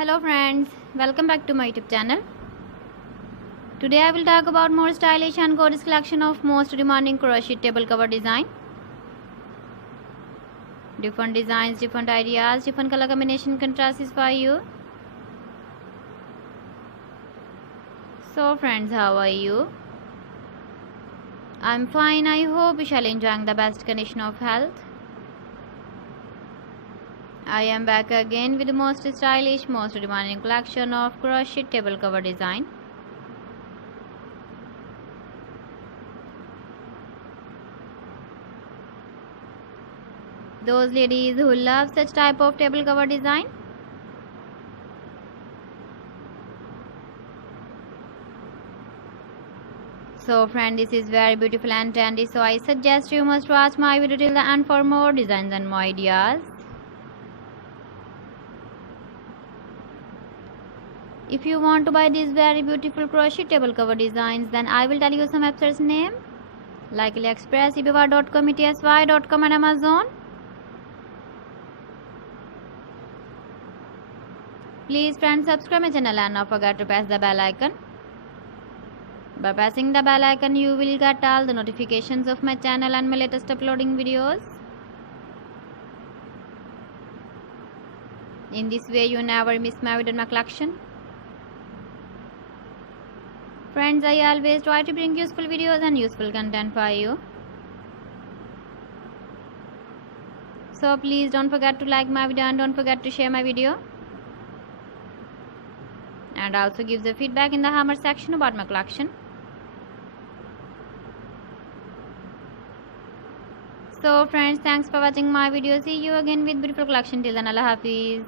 Hello friends, welcome back to my YouTube channel. Today I will talk about more stylish and gorgeous collection of most demanding crochet table cover design. Different designs, different ideas, different color combination contrasts for you. So friends, how are you? I'm fine. I hope you shall enjoying the best condition of health. I am back again with the most stylish, most demanding collection of crochet table cover design. Those ladies who love such type of table cover design, so friend, this is very beautiful and trendy, so I suggest you must watch my video till the end for more designs and more ideas. If you want to buy these very beautiful crochet table cover designs, then I will tell you some websites name like AliExpress, eBay.com, ETSY.com and Amazon. Please friends, subscribe my channel and not forget to press the bell icon. By pressing the bell icon, you will get all the notifications of my channel and my latest uploading videos. In this way, you never miss my video in my collection. Friends, I always try to bring useful videos and useful content for you. So please don't forget to like my video and don't forget to share my video. And also give the feedback in the comment section about my collection. So friends, thanks for watching my video. See you again with beautiful collection. Till then, Allah Hafiz.